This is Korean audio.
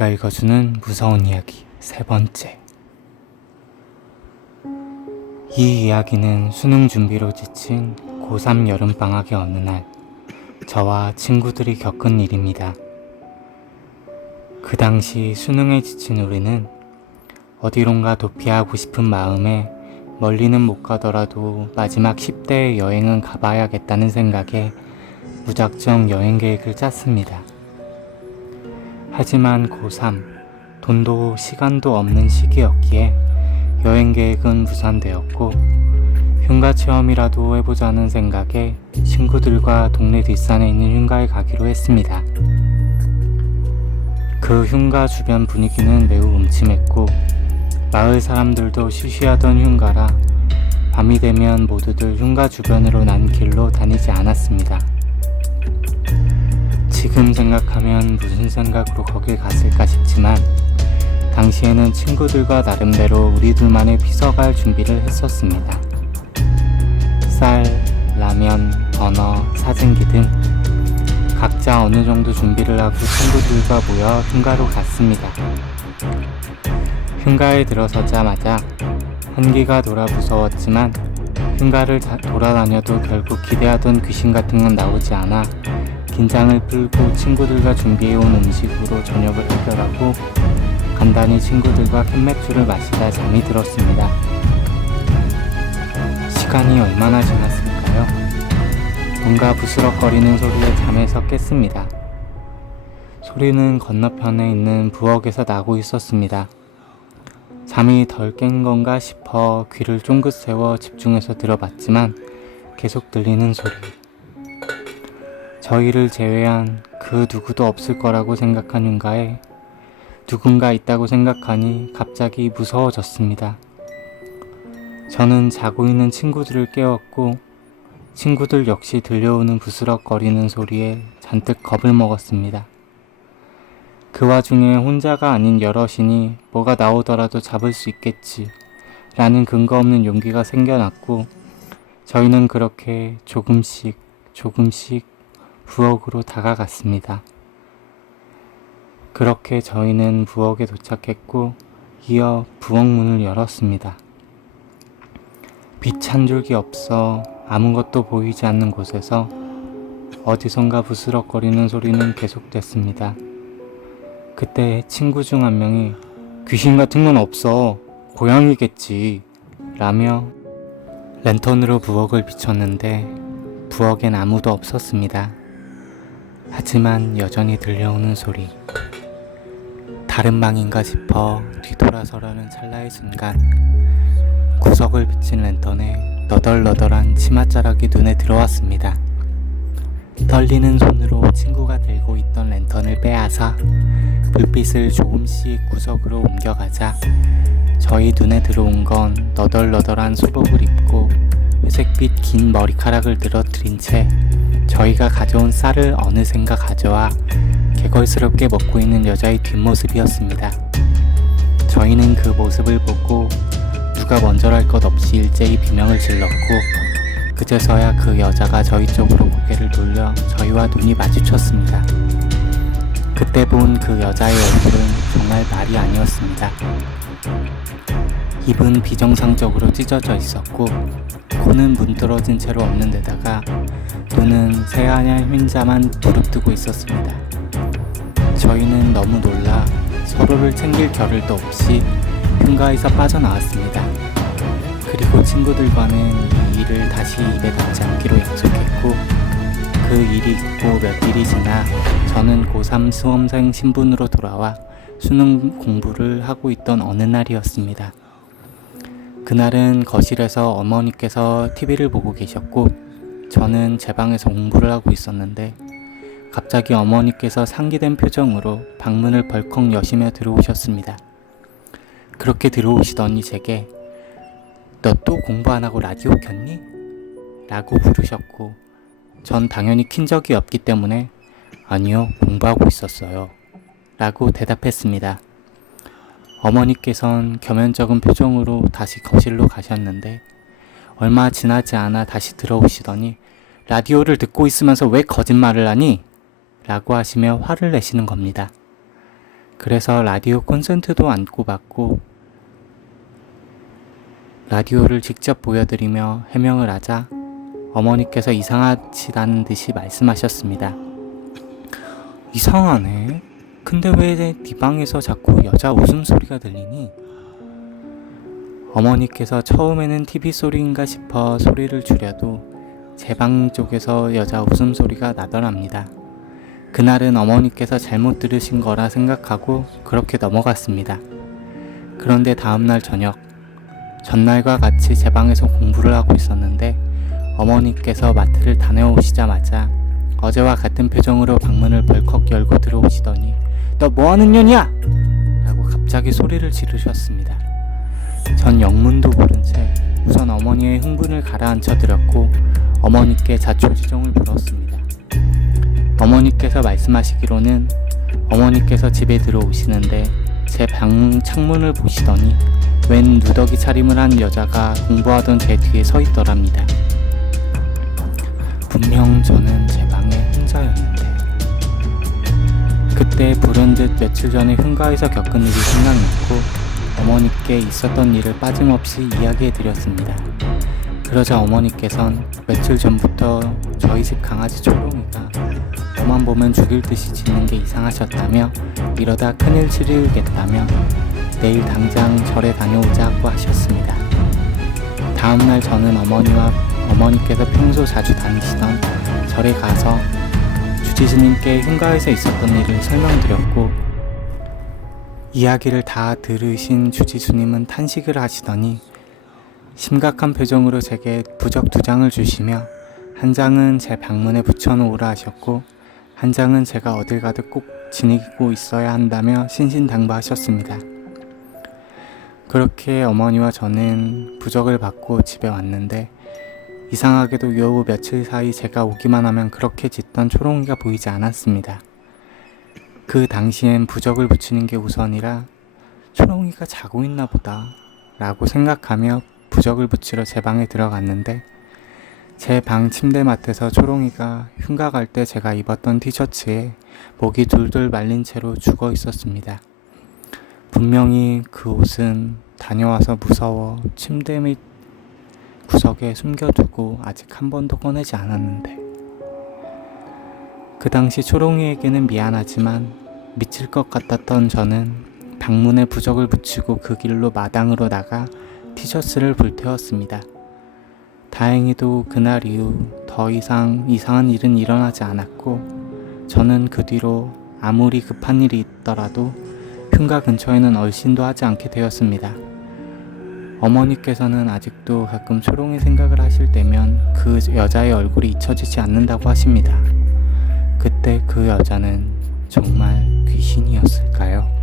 제가 읽어주는 무서운 이야기 세 번째. 이 이야기는 수능 준비로 지친 고3 여름방학의 어느 날 저와 친구들이 겪은 일입니다. 그 당시 수능에 지친 우리는 어디론가 도피하고 싶은 마음에 멀리는 못 가더라도 마지막 10대의 여행은 가봐야겠다는 생각에 무작정 여행 계획을 짰습니다. 하지만 고3, 돈도 시간도 없는 시기였기에 여행 계획은 무산되었고 흉가 체험이라도 해보자는 생각에 친구들과 동네 뒷산에 있는 흉가에 가기로 했습니다. 그 흉가 주변 분위기는 매우 음침했고 마을 사람들도 쉬쉬하던 흉가라 밤이 되면 모두들 흉가 주변으로 난 길로 다니지 않았습니다. 지금 생각하면 무슨 생각으로 거길 갔을까 싶지만 당시에는 친구들과 나름대로 우리 둘만의 비서갈 준비를 했었습니다. 쌀, 라면, 버너, 사진기 등 각자 어느 정도 준비를 하고 친구들과 모여 흉가로 갔습니다. 흉가에 들어서자마자 한기가 돌아 무서웠지만 흉가를 돌아다녀도 결국 기대하던 귀신 같은 건 나오지 않아 긴장을 풀고 친구들과 준비해온 음식으로 저녁을 해결하고 간단히 친구들과 캔맥주를 마시다 잠이 들었습니다. 시간이 얼마나 지났을까요? 뭔가 부스럭거리는 소리에 잠에서 깼습니다. 소리는 건너편에 있는 부엌에서 나고 있었습니다. 잠이 덜 깬 건가 싶어 귀를 쫑긋 세워 집중해서 들어봤지만 계속 들리는 소리. 저희를 제외한 그 누구도 없을 거라고 생각한 흉가에 누군가 있다고 생각하니 갑자기 무서워졌습니다. 저는 자고 있는 친구들을 깨웠고 친구들 역시 들려오는 부스럭거리는 소리에 잔뜩 겁을 먹었습니다. 그 와중에 혼자가 아닌 여럿이니 뭐가 나오더라도 잡을 수 있겠지 라는 근거 없는 용기가 생겨났고 저희는 그렇게 조금씩 부엌으로 다가갔습니다. 그렇게 저희는 부엌에 도착했고 이어 부엌 문을 열었습니다. 빛 한 줄기 없어 아무것도 보이지 않는 곳에서 어디선가 부스럭거리는 소리는 계속됐습니다. 그때 친구 중 한 명이 귀신 같은 건 없어, 고양이겠지 라며 랜턴으로 부엌을 비췄는데 부엌엔 아무도 없었습니다. 하지만 여전히 들려오는 소리. 다른 방인가 싶어 뒤돌아서려는 찰나의 순간 구석을 비친 랜턴에 너덜너덜한 치맛자락이 눈에 들어왔습니다. 떨리는 손으로 친구가 들고 있던 랜턴을 빼앗아 불빛을 조금씩 구석으로 옮겨가자 저희 눈에 들어온 건 너덜너덜한 수복을 입고 회색빛 긴 머리카락을 늘어뜨린 채 저희가 가져온 쌀을 어느샌가 가져와 개걸스럽게 먹고 있는 여자의 뒷모습이었습니다. 저희는 그 모습을 보고 누가 먼저랄 것 없이 일제히 비명을 질렀고 그제서야 그 여자가 저희 쪽으로 고개를 돌려 저희와 눈이 마주쳤습니다. 그때 본 그 여자의 얼굴은 정말 말이 아니었습니다. 입은 비정상적으로 찢어져 있었고 코는 문드러진 채로 없는 데다가 눈은 새하얀 흰자만 부릅뜨고 있었습니다. 저희는 너무 놀라 서로를 챙길 겨를도 없이 흉가에서 빠져나왔습니다. 그리고 친구들과는 이 일을 다시 입에 담지 않기로 약속했고 그 일이 있고 몇 일이 지나 저는 고3 수험생 신분으로 돌아와 수능 공부를 하고 있던 어느 날이었습니다. 그날은 거실에서 어머니께서 TV를 보고 계셨고 저는 제 방에서 공부를 하고 있었는데 갑자기 어머니께서 상기된 표정으로 방문을 벌컥 여시며 들어오셨습니다. 그렇게 들어오시더니 제게 "너 또 공부 안 하고 라디오 켰니?" 라고 부르셨고 전 당연히 킨 적이 없기 때문에 "아니요, 공부하고 있었어요" 라고 대답했습니다. 어머니께선 겸연쩍은 표정으로 다시 거실로 가셨는데 얼마 지나지 않아 다시 들어오시더니 "라디오를 듣고 있으면서 왜 거짓말을 하니?" 라고 하시며 화를 내시는 겁니다. 그래서 라디오 콘센트도 안 꼽았고 라디오를 직접 보여드리며 해명을 하자 어머니께서 이상하시다는 듯이 말씀하셨습니다. 이상하네. 근데 왜 네 방에서 자꾸 여자 웃음소리가 들리니? 어머니께서 처음에는 TV 소리인가 싶어 소리를 줄여도 제 방 쪽에서 여자 웃음소리가 나더랍니다. 그날은 어머니께서 잘못 들으신 거라 생각하고 그렇게 넘어갔습니다. 그런데 다음날 저녁, 전날과 같이 제 방에서 공부를 하고 있었는데 어머니께서 마트를 다녀오시자마자 어제와 같은 표정으로 방문을 벌컥 열고 들어오시더니 너 뭐하는 년이야? 라고 갑자기 소리를 지르셨습니다. 전 영문도 모른 채 우선 어머니의 흥분을 가라앉혀 드렸고 어머니께 자초지종을 물었습니다. 어머니께서 말씀하시기로는 어머니께서 집에 들어오시는데 제 방 창문을 보시더니 웬 누더기 차림을 한 여자가 공부하던 제 뒤에 서 있더랍니다. 분명 저는 제 방에 혼자였는데 그때 불현듯 며칠 전에 흉가에서 겪은 일이 생각났고 어머니께 있었던 일을 빠짐없이 이야기해드렸습니다. 그러자 어머니께선 며칠 전부터 저희 집 강아지 초롱이가 저만 보면 죽일 듯이 짖는 게 이상하셨다며 이러다 큰일 치르겠다며 내일 당장 절에 다녀오자고 하셨습니다. 다음날 저는 어머니께서 평소 자주 다니시던 절에 가서 주지스님께 흉가에서 있었던 일을 설명드렸고 이야기를 다 들으신 주지스님은 탄식을 하시더니 심각한 표정으로 제게 부적 2장을 주시며 한 장은 제 방문에 붙여놓으라 하셨고 한 장은 제가 어딜 가도 꼭 지니고 있어야 한다며 신신당부하셨습니다. 그렇게 어머니와 저는 부적을 받고 집에 왔는데 이상하게도 요 며칠 사이 제가 오기만 하면 그렇게 짖던 초롱이가 보이지 않았습니다. 그 당시엔 부적을 붙이는 게 우선이라 초롱이가 자고 있나 보다 라고 생각하며 부적을 붙이러 제 방에 들어갔는데 제 방 침대맡에서 초롱이가 흉가 갈 때 제가 입었던 티셔츠에 목이 둘둘 말린 채로 죽어 있었습니다. 분명히 그 옷은 다녀와서 무서워 침대 밑 구석에 숨겨두고 아직 한 번도 꺼내지 않았는데 그 당시 초롱이에게는 미안하지만 미칠 것 같았던 저는 방문에 부적을 붙이고 그 길로 마당으로 나가 티셔츠를 불태웠습니다. 다행히도 그날 이후 더 이상 이상한 일은 일어나지 않았고 저는 그 뒤로 아무리 급한 일이 있더라도 흉가 근처에는 얼씬도 하지 않게 되었습니다. 어머니께서는 아직도 가끔 초롱이 생각을 하실 때면 그 여자의 얼굴이 잊혀지지 않는다고 하십니다. 그때 그 여자는 정말 귀신이었을까요?